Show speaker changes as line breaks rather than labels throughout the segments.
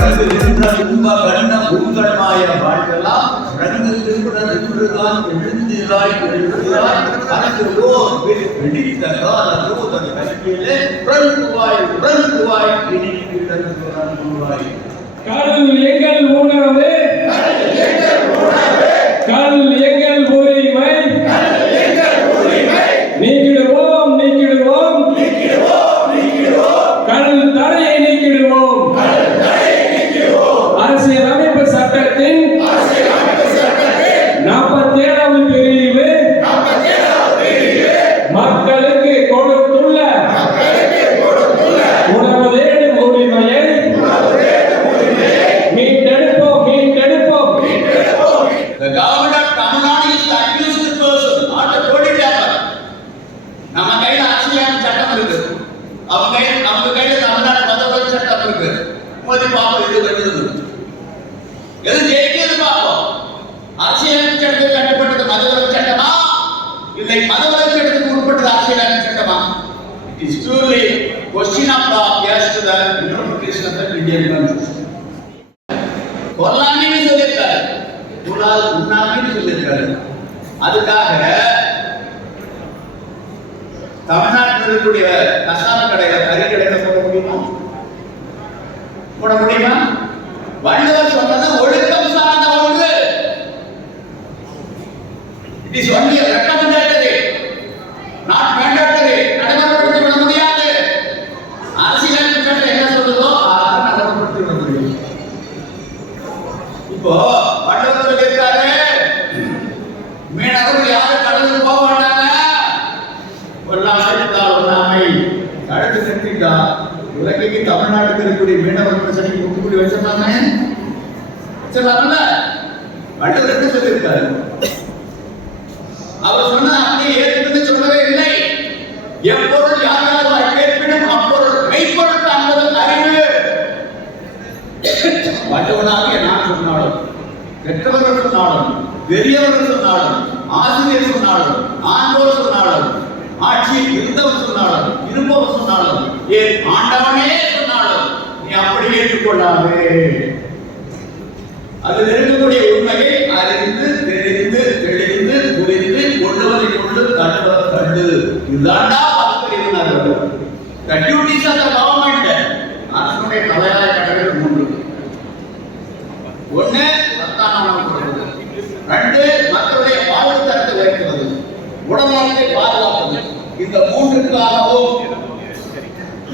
வண்ண உங்கள்மாய வாழ்வெல்லாம் ரங்குகின்றது என்றுதான் எழுந்திராய் எழுந்திராய் அரசுலோ வெடித்த கால ரோதன் கல்வியிலே பிரங்குவாய் பிரங்குவாய் இடிக்கிறது பிரங்குவாய்
கல் எங்கள் உணர்வு
எது ஜெயிக்கிறது பார்ப்போம் அரசியலமைப்பு சட்டத்தில் கட்டப்பட்டது மதவெளி சட்டமா இல்லை மதவெளி சட்டத்துக்கு உட்பட்டது அரசியலமைப்பு சட்டமா it is purely question of law as to the interpretation of the Indian constitution கொல்லாமின்னு சொல்லியிருக்காரு உணால் உண்ணாமின்னு சொல்லியிருக்காரு அதுக்காக தமிழ்நாட்டில் இருக்கக்கூடிய கசாப் கடையில கறி கடையில போட முடியுமா போட முடியுமா அவர் சொன்னது சொல்லவே இல்லை. எப்பொருள் யார் யார் கேட்பினும் அப்பொருள் மெய்ப்பொருள் அறிவு. நான் சொன்னாலும் பெற்றவர்கள் சொன்னாலும் பெரியவர்கள் சொன்னாலும் ஆசிரியர் சொன்னாலும் ஆண்டோர் சொன்னாலும் ஆட்சியில் இருந்தவர் சொன்னாலும் இருப்பவர் சொன்னாலும் ஏன் ஆண்டவனே சொன்னாலும் நீ அப்படி ஏற்றுக்கொள்ளாதே. அது நெருங்கக்கூடிய உண்மையை அறிந்து இதாண்டா இதுதான்டா இருந்தார்கள் the duties of the government அரசுடைய தலையாய கடமைகள் மூன்று ஒன்று சத்தான கொடுப்பது ரெண்டு மக்களுடைய வாழ்வு தரத்தை உயர்த்துவது. உடல்நலத்தை பாதுகாப்பது. இந்த மூன்றுக்காகவும்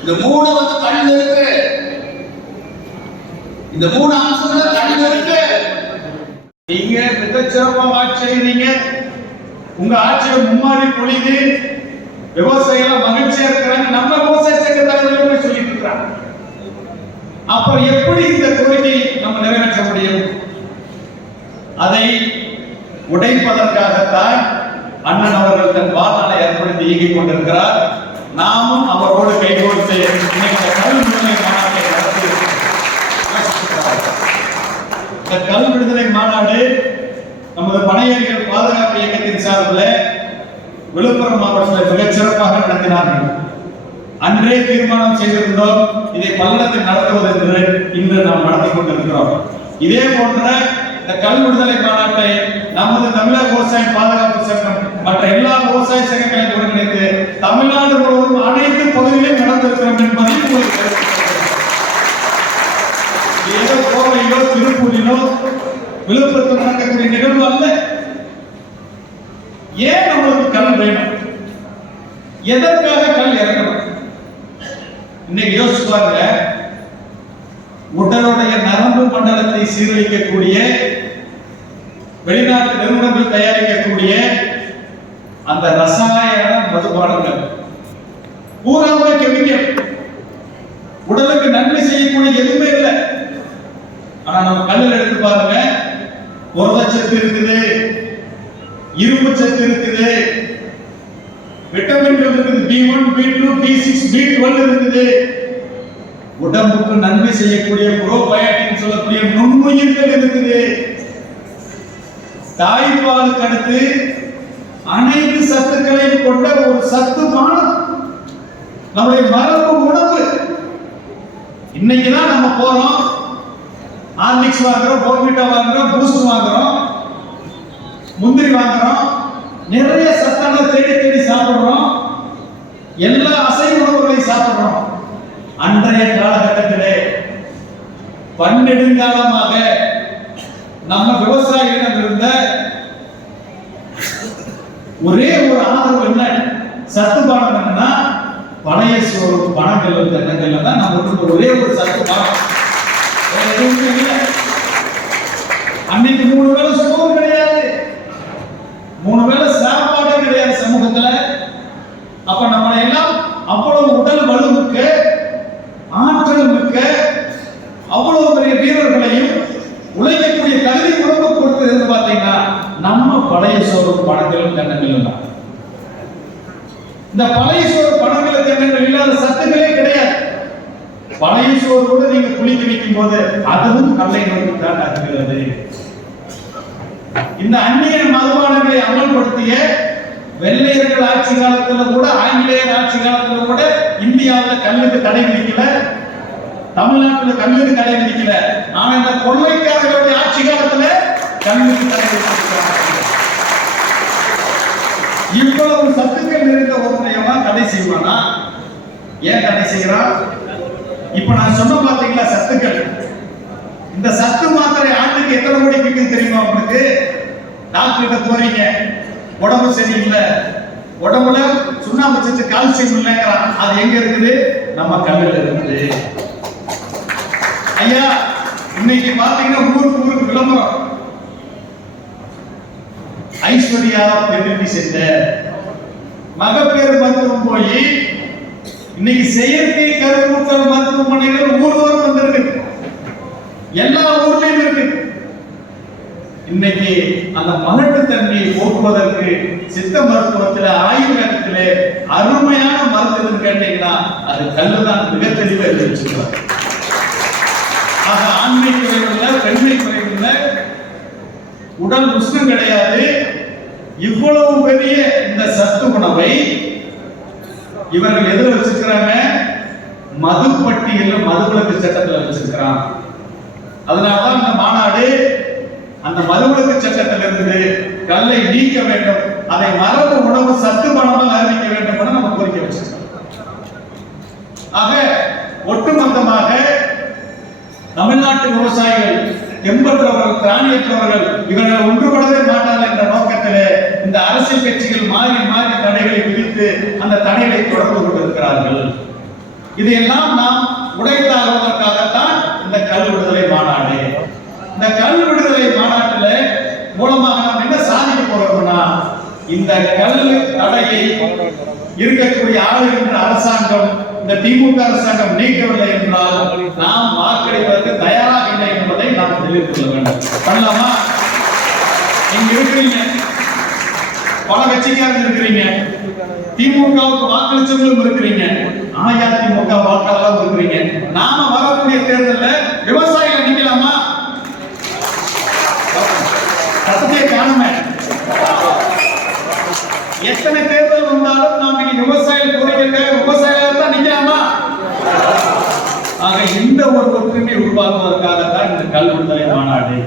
இந்த மூணு வந்து கண்ணு இருக்கு. இந்த மூணு அம்சங்கள் கண்ணு இருக்கு.
நீங்க மிகச்சிறப்பாக ஆட்சி செய்றீங்க உங்க ஆட்சியை மும்மாறி பொழிது விவசாயிகள் மகிழ்ச்சியா இருக்கிறாங்க. நம்ம விவசாய சங்க சொல்லிட்டு இருக்கிறாங்க? அப்புறம் எப்படி இந்த கோரிக்கை நம்ம நிறைவேற்ற முடியும்? அதை உடைப்பதற்காகத்தான் அண்ணன் அவர்கள் தன் வாழ்நாளை ஏற்படுத்தி இயங்கிக் கொண்டிருக்கிறார். நாமும் அவரோடு கைகோர்த்து இன்னைக்கு இந்த கல்வி நிலை மாநாட்டை நடத்தி இந்த கல் விடுதலை மாநாடு நமது பனையேறிகள் விழுப்புரம் மாவட்டத்தில் மிகச் சிறப்பாக நடத்தினார்கள் அன்றே தீர்மானம் செய்திருந்தோம். இதை பல்லடத்தில் நடத்துவது என்று இன்று நாம் நடத்தி கொண்டிருக்கிறோம். இதே போன்ற இந்த கல் விடுதலை மாநாட்டை நமது தமிழக விவசாய பாதுகாப்பு சங்கம் மற்ற எல்லா விவசாய சங்கங்களையும் ஒருங்கிணைத்து தமிழ்நாடு முழுவதும் அனைத்து பகுதிகளிலும் நடந்திருக்கிறோம் என்பதை ஏதோ கோவையிலோ திருப்பூரிலோ விழுப்புரத்தில் நடக்கக்கூடிய நிகழ்வு அல்ல. ஏன் நம்மளுக்கு கல் வேணும்? எதற்காக கல் இறங்கணும்? இன்னைக்கு யோசிச்சு பாருங்க. உடலுடைய நரம்பு மண்டலத்தை சீரழிக்கக்கூடிய வெளிநாட்டு நிறுவனங்கள் தயாரிக்கக்கூடிய அந்த ரசாயன மதுபானங்கள். பூராவே கெமிக்கல் உடலுக்கு நன்மை செய்யக்கூடிய எதுவுமே இல்லை. ஆனா நம்ம கல்லில் எடுத்து பாருங்க புரதச்சத்து இருக்குது. இரும்பு சத்து இருக்குது. விட்டமின்கள் இருக்குது. B one B two B six B twelve இருக்குது. உடம்புக்கு நன்மை செய்யக்கூடிய புரோபயோட்டிக் சொல்லக்கூடிய நுண்ணுயிர்கள் இருக்குது. தாய்ப்பால் அடுத்து அனைத்து சத்துக்களையும் கொண்ட ஒரு சத்து மானம் நம்முடைய மரபு உணவு. இன்னைக்கு தான் நம்ம போறோம். ஹார்லிக்ஸ் வாங்குறோம் போர்மிட்டா வாங்குறோம் பூஸ்ட் வாங்குறோம். முந்திரி வாங்குறோம். நிறைய சத்தான தேடி தேடி சாப்பிடுறோம். எல்லா அசைவ உணவுகளையும் சாப்பிடுறோம். அன்றைய காலகட்டத்திலே பன்னெடுங்காலமாக நம்ம விவசாயிகளிடம் இருந்த ஒரே ஒரு ஆதரவு என்ன? சத்து பானம் என்னன்னா பழைய சோறு பணங்கள் தென்னங்கள்ல தான் நம்ம ஒரே ஒரு சத்து பானம். அன்னைக்கு மூணு வேளை சோறு கிடையாது மூணு வேளை சாப்பாடு கிடையாது சமூகத்துல அப்ப நம்ம எல்லாம் அவ்வளவு உடல் வலுவுக்க ஆற்றல் மிக்க அவ்வளவு பெரிய வீரர்களையும் உழைக்கக்கூடிய தகுதி குடும்ப கொடுத்தது பாத்தீங்கன்னா நம்ம பழைய சோறு பணங்களும் தென்னங்களும் தான் இந்த பழைய சோறு பணங்களும் தென்னங்கள் இல்லாத சத்துக்களே கிடையாது பழைய நீங்க குளிக்க வைக்கும் போது அதுவும் கல்லை நோக்கி தான் நகர்கிறது இந்த அந்நிய மதுபானங்களை அமல்படுத்திய வெள்ளையர்கள் ஆட்சி காலத்துல கூட ஆங்கிலேயர் ஆட்சி காலத்துல கூட இந்தியாவுல கல்லுக்கு தடை விதிக்கல. தமிழ்நாட்டில் கல்லுக்கு தடை விதிக்கல. ஆனா இந்த கொள்ளைக்காரர்களுடைய ஆட்சி காலத்துல கல்லுக்கு தடை விதிக்கிறாங்க இவ்வளவு சத்துக்கள் நிறைந்த ஒன்றையெல்லாம் தடை செய்வானா? ஏன் தடை செய்கிறான்? இப்ப நான் சொன்ன பாத்தீங்களா சத்துக்கள்? இந்த சத்து மாத்திரை ஆண்டுக்கு எத்தனை மணி விற்குது தெரியுமா உங்களுக்கு? டாக்டர் கிட்ட போறீங்க உடம்பு சரியில்லை. உடம்புல சுண்ணாம்பு சத்து கால்சியம் இல்லைங்கிறான். அது எங்க இருக்குது? நம்ம கண்ணில் இருக்குது. ஐயா இன்னைக்கு பாத்தீங்கன்னா ஊருக்கு ஊருக்கு விளம்பரம். ஐஸ்வர்யா பெருமை சென்டர் மகப்பேறு மருத்துவம் போய் இன்னைக்கு செயற்கை கருவூட்டல் மருத்துவமனைகள் ஊர்தோறும் வந்திருக்கு எல்லா ஊர்லயும் இருக்கு. இன்னைக்கு அந்த மலட்டு தன்மையை போக்குவதற்கு சித்த மருத்துவத்துல ஆயுர்வேதத்துல அருமையான மருத்துவம் கேட்டீங்கன்னா அது கல்லுதான் மிக தெளிவாக எழுதி வச்சிருக்காங்க. ஆக ஆண்மை குறைவில்லை பெண்மை குறைவில்லை உடல் உஷ்ணம் கிடையாது. இவ்வளவு பெரிய இந்த சத்து உணவை இவர்கள் எதுல வச்சிருக்கிறாங்க? மது பட்டியல்ல மதுவிலக்கு சட்டத்துல வச்சிருக்கிறான். அதனாலதான் இந்த மாநாடு அந்த மதுவிலக்கு சட்டத்தில் இருந்து கல்லை நீக்க வேண்டும். அதை மரபு உணவு சத்து பணமாக அறிவிக்க வேண்டும் என நம்ம கோரிக்கை வச்சிருக்கோம். ஆக ஒட்டுமொத்தமாக தமிழ்நாட்டு விவசாயிகள் தெம்பற்றவர்கள் திராணியற்றவர்கள் இவர்கள் ஒன்றுபடவே மாட்டார்கள் என்ற இந்த அரசியல் கட்சிகள் மாறி மாறி தடைகளை விதித்து அந்த தடைகளை தொடர்ந்து கொண்டிருக்கிறார்கள். இதையெல்லாம் நாம் உடைத்தாகுவதற்காகத்தான் இந்த கல் விடுதலை மாநாடு. இந்த கல் விடுதலை மாநாட்டில் மூலமாக நாம் என்ன சாதிக்க போறோம்னா இந்த கல் தடையை இருக்கக்கூடிய ஆளுகின்ற அரசாங்கம் இந்த திமுக அரசாங்கம் நீக்கவில்லை என்றால் நாம் வாக்களிப்பதற்கு தயாராக இல்லை என்பதை நாம் தெரிவித்துக் கொள்ள வேண்டும். பண்ணலாமா? நீங்க இருக்கிறீங்க. பல கட்சிக்காரங்க இருக்கிறீங்க. திமுகவுக்கு வாக்களிச்சவங்களும் இருக்கிறீங்க. அஇஅதிமுக வாக்காளர்களும் இருக்கிறீங்க. நாம வரக்கூடிய தேர்தலில் விவசாயிகள் நிக்கலாமா? சத்தத்தை காணுமே. எத்தனை தேர்தல் வந்தாலும் நாம் இங்க விவசாயிகள் கோரிக்கைக்காக விவசாயிகளாக தான் நிக்கலாமா? ஆக இந்த ஒரு ஒற்றுமை உருவாக்குவதற்காகத்தான் இந்த கல்வி விடுதலை மாநாடு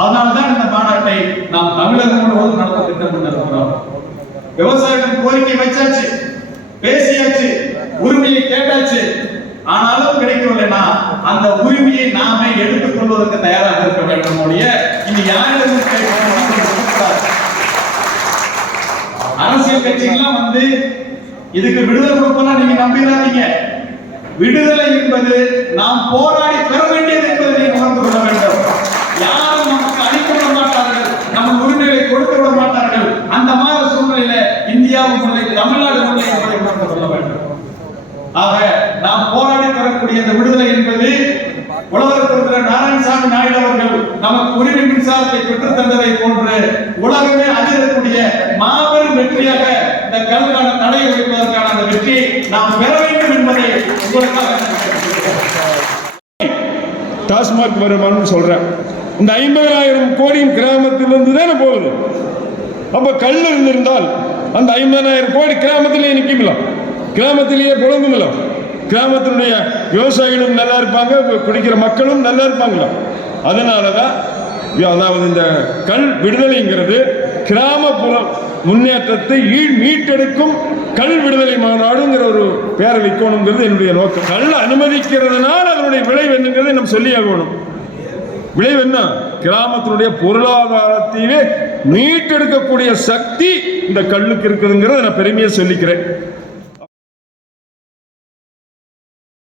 அதனால்தான் இந்த மாநாட்டை நாம் தமிழகம் முழுவதும் நடத்த திட்டமிட்டிருக்கிறோம் விவசாயிகள் கோரிக்கை வச்சாச்சு பேசியாச்சு உரிமையை கேட்டாச்சு. ஆனாலும் கிடைக்கவில்லைனா அந்த உரிமையை நாமே எடுத்துக் கொள்வதற்கு தயாராக இருக்க வேண்டும் ஒழிய இது யாரிடமும் அரசியல் கட்சிகள்லாம் வந்து இதுக்கு விடுதலை கொடுப்பா நீங்க நம்பிடாதீங்க. விடுதலை என்பது நாம் போராடி பெற வேண்டியது என்பதை நீங்க உணர்ந்து கொள்ள வேண்டும். யார் நமக்கு அளிக்க விட மாட்டார்கள் நம்ம உரிமைகளை கொடுத்து விட மாட்டார்கள். அந்த மாதிரி சூழ்நிலையில இந்தியாவும் இல்லை தமிழ்நாடு இல்லை என்பதை உணர்ந்து கொள்ள வேண்டும். ஆக நாம் போராடி பெறக்கூடிய இந்த விடுதலை என்பது உலகத்தில் இருக்கிற நாராயணசாமி நாயுடு அவர்கள் நமக்கு உரிமை மின்சாரத்தை பெற்றுத் தந்ததை போன்று உலகமே அதிரக்கூடிய மாபெரும் வெற்றியாக இந்த கல்வியான தடையை வைப்பதற்கான அந்த வெற்றி நாம் பெற வேண்டும் என்பதை உங்களுக்காக
டாஸ்மாக் வருமானம் சொல்றேன். இந்த ஐம்பதாயிரம் கோடியும் கிராமத்திலிருந்து தானே போகுது? அப்ப கல் இருந்திருந்தால் அந்த ஐம்பதாயிரம் கோடி கிராமத்திலேயே நிற்குமில்ல கிராமத்திலேயே புழங்குமில்ல கிராமத்தினுடைய விவசாயிகளும் நல்லா இருப்பாங்க குடிக்கிற மக்களும் நல்லா இருப்பாங்களா? அதனாலதான் அதாவது இந்த கல் விடுதலைங்கிறது கிராமப்புற முன்னேற்றத்தை ஈ- மீட்டெடுக்கும் கல் விடுதலை மாநாடுங்கிற ஒரு பேரை வைக்கணுங்கிறது என்னுடைய நோக்கம். கல் அனுமதிக்கிறதுனால அதனுடைய விளைவு என்னங்கிறதை நம்ம சொல்லி ஆகணும் விளைவு என்ன? கிராமத்தினுடைய பொருளாதாரத்தையே மீட்டெடுக்கக்கூடிய சக்தி இந்த கல்லுக்கு இருக்குதுங்கிறத நான் பெருமையை சொல்லிக்கிறேன்.